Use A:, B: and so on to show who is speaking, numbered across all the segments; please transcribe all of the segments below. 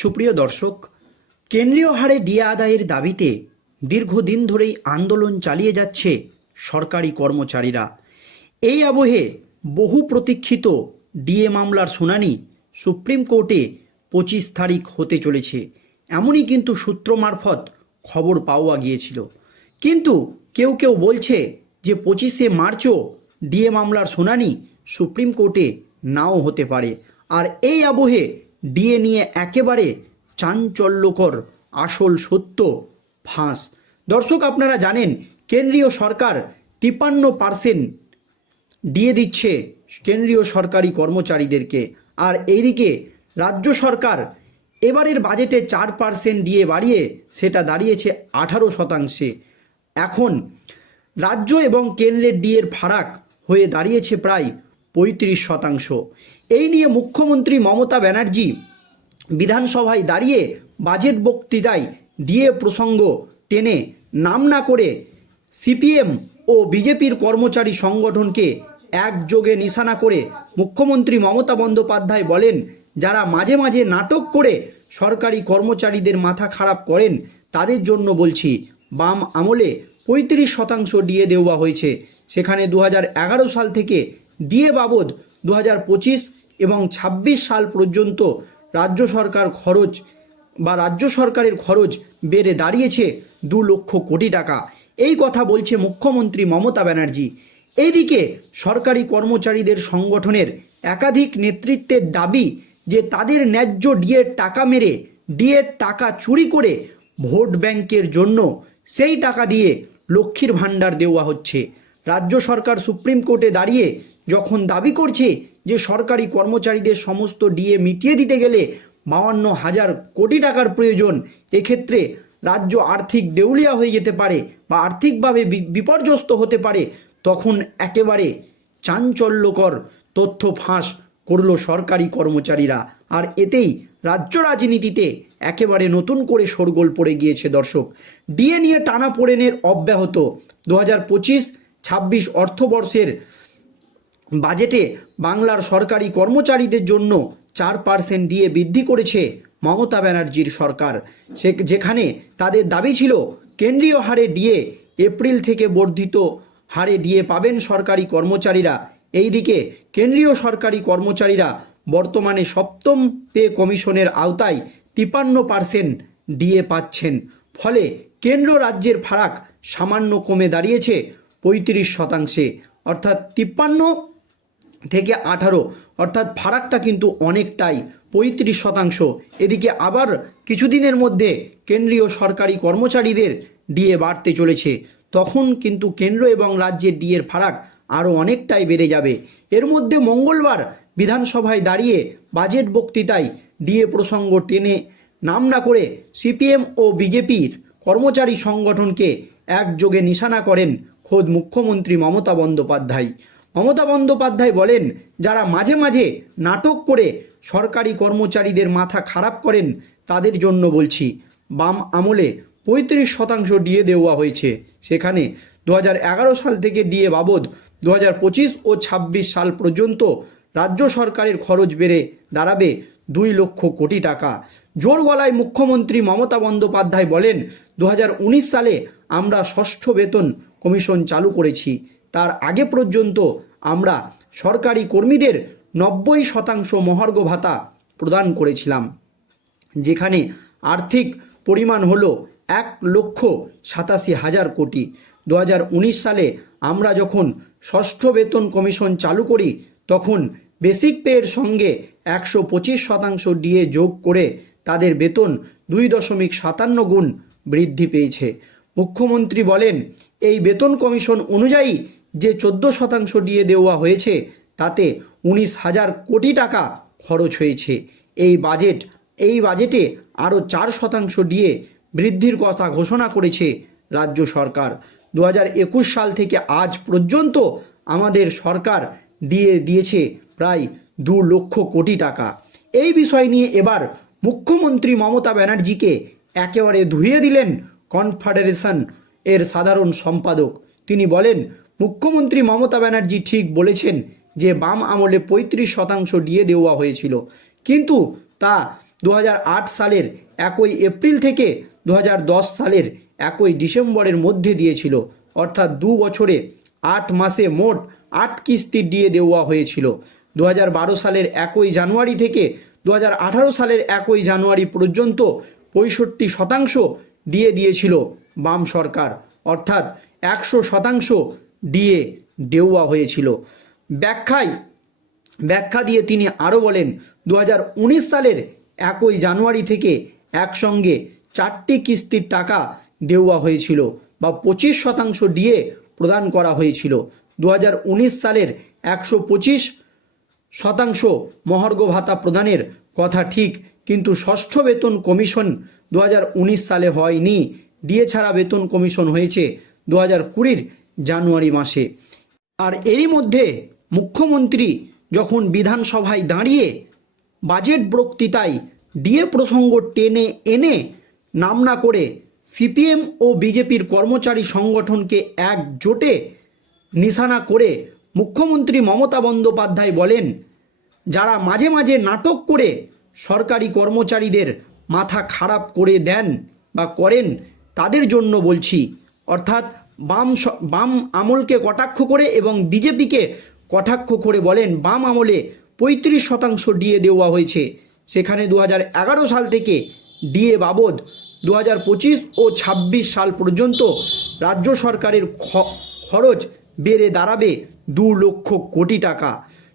A: সুপ্রিয় দর্শক, কেন্দ্রীয় হারে ডিএ আদায়ের দাবিতে দীর্ঘদিন ধরেই আন্দোলন চালিয়ে যাচ্ছে সরকারি কর্মচারীরা। এই আবহে বহু প্রতীক্ষিত ডিএ মামলার শুনানি সুপ্রিম কোর্টে পঁচিশ তারিখ হতে চলেছে। এমনই কিন্তু সূত্র মারফত খবর পাওয়া গিয়েছিল। কিন্তু কেউ কেউ বলছে যে পঁচিশে মার্চও ডিএ মামলার শুনানি সুপ্রিম কোর্টে নাও হতে পারে। আর এই আবহে ডিএ নিয়ে একেবারে চাঞ্চল্যকর আসল সত্য ফাঁস। দর্শক, আপনারা জানেন, কেন্দ্রীয় সরকার তিপ্পান্ন পার্সেন্ট দিয়ে দিচ্ছে কেন্দ্রীয় সরকারি কর্মচারীদেরকে। আর এইদিকে রাজ্য সরকার এবারের বাজেটে চার পার্সেন্ট দিয়ে বাড়িয়ে সেটা দাঁড়িয়েছে আঠারো শতাংশে। এখন রাজ্য এবং কেন্দ্রের ডিএর ফারাক হয়ে দাঁড়িয়েছে প্রায় পঁয়ত্রিশ শতাংশ। এই নিয়ে মুখ্যমন্ত্রী মমতা ব্যানার্জি বিধানসভায় দাঁড়িয়ে বাজেট বক্তৃতায় দিয়ে প্রসঙ্গ টেনে নাম না করে সিপিএম ও বিজেপির কর্মচারী সংগঠনকে একযোগে নিশানা করে মুখ্যমন্ত্রী মমতা বন্দ্যোপাধ্যায় বলেন, যারা মাঝে মাঝে নাটক করে সরকারি কর্মচারীদের মাথা খারাপ করেন, তাদের জন্য বলছি, বাম আমলে পঁয়ত্রিশ শতাংশ ডিএ দেওয়া হয়েছে। সেখানে দু হাজার এগারো সাল থেকে ডিএ বাবদ দু হাজার পঁচিশ এবং ২৬ সাল পর্যন্ত রাজ্য সরকার খরচ বা রাজ্য সরকারের খরচ বেড়ে দাঁড়িয়েছে দু লক্ষ কোটি টাকা। এই কথা বলছে মুখ্যমন্ত্রী মমতা ব্যানার্জি। এইদিকে সরকারি কর্মচারীদের সংগঠনের একাধিক নেতৃত্বের দাবি যে তাদের ন্যায্য ডিএর টাকা মেরে ডিএর টাকা চুরি করে ভোট ব্যাংকের জন্য সেই টাকা দিয়ে লক্ষ্মীর ভাণ্ডার দেওয়া হচ্ছে। রাজ্য সরকার সুপ্রিম কোর্টে দাঁড়িয়ে যখন দাবি করছে যে সরকারি কর্মচারীদের সমস্ত ডিএ মিটিয়ে দিতে গেলে বাউান্ন হাজার কোটি টাকার প্রয়োজন, এক্ষেত্রে রাজ্য আর্থিক দেউলিয়া হয়ে যেতে পারে বা আর্থিকভাবে বিপর্যস্ত হতে পারে, তখন একেবারে চাঞ্চল্যকর তথ্য ফাঁস করল সরকারি কর্মচারীরা। আর এতেই রাজ্য রাজনীতিতে একেবারে নতুন করে শোরগোল পড়ে গিয়েছে দর্শক। ডিএ নিয়ে টানা পোড়েনের অব্যাহত। দু হাজার পঁচিশ ছাব্বিশ অর্থবর্ষের বাজেটে বাংলার সরকারি কর্মচারীদের জন্য চার পার্সেন্ট দিয়ে বৃদ্ধি করেছে মমতা ব্যানার্জির সরকার। সে যেখানে তাদের দাবি ছিল, কেন্দ্রীয় হারে ডিএ এপ্রিল থেকে বর্ধিত হারে ডিএ পাবেন সরকারি কর্মচারীরা। এইদিকে কেন্দ্রীয় সরকারি কর্মচারীরা বর্তমানে সপ্তম পে কমিশনের আওতায় তিপান্ন পার্সেন্ট ডিএ পাচ্ছেন। ফলে কেন্দ্র রাজ্যের ফারাক সামান্য কমে দাঁড়িয়েছে পঁয়ত্রিশ শতাংশে। অর্থাৎ তিপ্পান্ন থেকে আঠারো, অর্থাৎ ফারাকটা কিন্তু অনেকটাই পঁয়ত্রিশ শতাংশ। এদিকে আবার কিছুদিনের মধ্যে কেন্দ্রীয় সরকারি কর্মচারীদের ডিএ বাড়তে চলেছে। তখন কিন্তু কেন্দ্র এবং রাজ্যের ডিএর ফারাক আরও অনেকটাই বেড়ে যাবে। এর মধ্যে মঙ্গলবার বিধানসভায় দাঁড়িয়ে বাজেট বক্তৃতায় ডিএ প্রসঙ্গ টেনে নাম না করে সিপিএম ও বিজেপির কর্মচারী সংগঠনকে একযোগে নিশানা করেন খোদ মুখ্যমন্ত্রী মমতা বন্দ্যোপাধ্যায়। মমতা বন্দ্যোপাধ্যায় বলেন, যারা মাঝে মাঝে নাটক করে সরকারি কর্মচারীদের মাথা খারাপ করেন, তাদের জন্য বলছি, বাম আমলে পঁয়ত্রিশ শতাংশ ডিএ দেওয়া হয়েছে। সেখানে দু হাজার এগারো সাল থেকে ডিএ বাবদ দু হাজার পঁচিশ ও ২৬ সাল পর্যন্ত রাজ্য সরকারের খরচ বেড়ে দাঁড়াবে দুই লক্ষ কোটি টাকা। জোর গলায় মুখ্যমন্ত্রী মমতা বন্দ্যোপাধ্যায় বলেন, দু হাজার উনিশ সালে আমরা ষষ্ঠ বেতন কমিশন চালু করেছি। তার আগে পর্যন্ত আমরা সরকারি কর্মীদের নব্বই শতাংশ মহার্ঘ ভাতা প্রদান করেছিলাম, যেখানে আর্থিক পরিমাণ হলো এক লক্ষ সাতাশি হাজার কোটি। দু হাজার উনিশ সালে আমরা যখন ষষ্ঠ বেতন কমিশন চালু করি, তখন বেসিক পেয়ের সঙ্গে একশো পঁচিশ শতাংশ ডিএ যোগ করে তাদের বেতন দুই দশমিক সাতান্ন গুণ বৃদ্ধি পেয়েছে। মুখ্যমন্ত্রী বলেন, এই বেতন কমিশন অনুযায়ী যে চোদ্দ শতাংশ ডিএ দেওয়া হয়েছে, তাতে উনিশ হাজার কোটি টাকা খরচ হয়েছে। এই বাজেট, এই বাজেটে আরও চার শতাংশ ডিএ বৃদ্ধির কথা ঘোষণা করেছে রাজ্য সরকার। দু একুশ সাল থেকে আজ পর্যন্ত আমাদের সরকার দিয়ে দিয়েছে প্রায় দু লক্ষ কোটি টাকা। এই বিষয় নিয়ে এবার মুখ্যমন্ত্রী মমতা ব্যানার্জিকে একেবারে ধুয়ে দিলেন কনফেডারেশন এর সাধারণ সম্পাদক। তিনি বলেন, মুখ্যমন্ত্রী মমতা ব্যানার্জি ঠিক বলেছেন যে বাম আমলে পঁয়ত্রিশ শতাংশ ডিএ দেওয়া হয়েছিল। কিন্তু তা দু হাজার আট সালের একই এপ্রিল থেকে দু হাজার দশ সালের একই ডিসেম্বরের মধ্যে দিয়েছিল। অর্থাৎ দু বছরে আট মাসে মোট আট কিস্তি দিয়ে দেওয়া হয়েছিল। দু হাজার বারো সালের একই জানুয়ারি থেকে দু হাজার আঠারো সালের একই জানুয়ারি পর্যন্ত পঁয়ষট্টি শতাংশ দিয়ে দিয়েছিল বাম সরকার। অর্থাৎ একশো শতাংশ দিয়ে দেওয়া হয়েছিল। ব্যাখ্যায়, ব্যাখ্যা দিয়ে তিনি আরও বলেন দু হাজার উনিশ সালের একই জানুয়ারি থেকে একসঙ্গে চারটি কিস্তির টাকা দেওয়া হয়েছিল বা পঁচিশ শতাংশ দিয়ে প্রদান করা হয়েছিল। দু হাজার উনিশ সালের একশো পঁচিশ শতাংশ মহার্ঘ ভাতা প্রদানের কথা ঠিক, কিন্তু ষষ্ঠ বেতন কমিশন দু হাজার উনিশ সালে হয়নি। দিয়ে ছাড়া বেতন কমিশন হয়েছে দু হাজার কুড়ির জানুয়ারি মাসে। আর এরই মধ্যে মুখ্যমন্ত্রী যখন বিধানসভায় দাঁড়িয়ে বাজেট বক্তৃতায় ডিএ প্রসঙ্গ টেনে এনে নাম না করে সিপিএম ও বিজেপির কর্মচারী সংগঠনকে একজোটে নিশানা করে মুখ্যমন্ত্রী মমতা বন্দ্যোপাধ্যায় বলেন, যারা মাঝে মাঝে নাটক করে সরকারি কর্মচারীদের মাথা খারাপ করে দেন বা করেন, তাদের জন্য বলছি অর্থাৎ বাম বাম আমলকে কটাক্ষ করে এবং বিজেপিকে কটাক্ষ করে বলেন, বাম আমলে পঁয়ত্রিশ শতাংশ ডিএ দেওয়া হয়েছে। সেখানে দু সাল থেকে ডিএ বাবদ দু ও ২৬ সাল পর্যন্ত রাজ্য সরকারের খরচ বেড়ে দাঁড়াবে দু লক্ষ কোটি টাকা।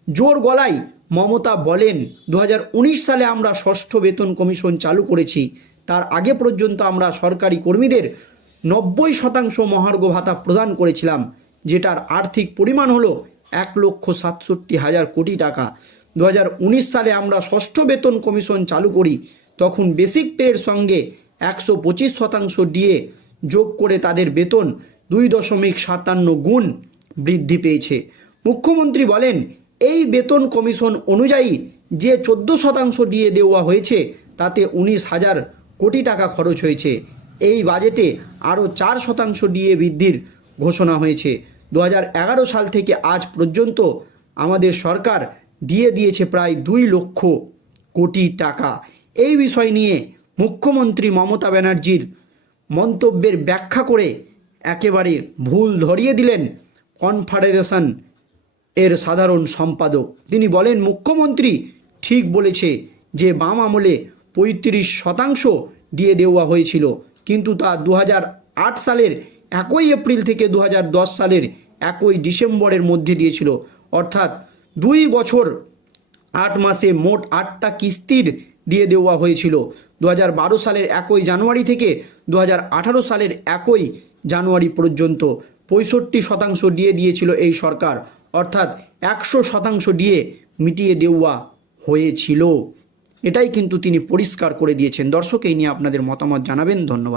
A: জোর গলায় মমতা বলেন দু হাজার উনিশ সালে আমরা ষষ্ঠ বেতন কমিশন চালু করেছি। তার আগে পর্যন্ত আমরা সরকারি কর্মীদের নব্বই শতাংশ মহার্ঘ ভাতা প্রদান করেছিলাম, যেটার আর্থিক পরিমাণ হলো এক লক্ষ সাতষট্টি হাজার কোটি টাকা। দু হাজার উনিশ সালে আমরা ষষ্ঠ বেতন কমিশন চালু করি, তখন বেসিক পের সঙ্গে একশো পঁচিশ শতাংশ দিয়ে যোগ করে তাদের বেতন দুই দশমিক সাতান্ন গুণ বৃদ্ধি পেয়েছে। মুখ্যমন্ত্রী বলেন, এই বেতন কমিশন অনুযায়ী যে চোদ্দ শতাংশ দিয়ে দেওয়া হয়েছে, তাতে উনিশ হাজার কোটি টাকা খরচ হয়েছে। এই বাজেটে আরও চার শতাংশ দিয়ে বৃদ্ধির ঘোষণা হয়েছে। দু হাজার এগারো সাল থেকে আজ পর্যন্ত আমাদের সরকার দিয়ে দিয়েছে প্রায় দুই লক্ষ কোটি টাকা। এই বিষয় নিয়ে মুখ্যমন্ত্রী মমতা ব্যানার্জির মন্তব্যের ব্যাখ্যা করে একেবারে ভুল ধরিয়ে দিলেন কনফেডারেশন এর সাধারণ সম্পাদক। তিনি বলেন, মুখ্যমন্ত্রী ঠিক বলেছে যে বাম আমলে পঁয়ত্রিশ শতাংশ দিয়ে দেওয়া হয়েছিল। কিন্তু তা দু সালের একই এপ্রিল থেকে দু হাজার দশ সালের একই ডিসেম্বরের মধ্যে দিয়েছিল। অর্থাৎ দুই বছর আট মাসে মোট আটটা কিস্তির দিয়ে দেওয়া হয়েছিল। দু হাজার বারো সালের একই জানুয়ারি থেকে দু হাজার আঠারো সালের একই জানুয়ারি পর্যন্ত পঁয়ষট্টি শতাংশ দিয়ে দিয়েছিল এই সরকার। অর্থাৎ একশো শতাংশ দিয়ে মিটিয়ে দেওয়া হয়েছিল। এটাই কিন্তু তিনি পরিষ্কার করে দিয়েছেন। দর্শক, এই নিয়ে আপনাদের মতামত জানাবেন। ধন্যবাদ।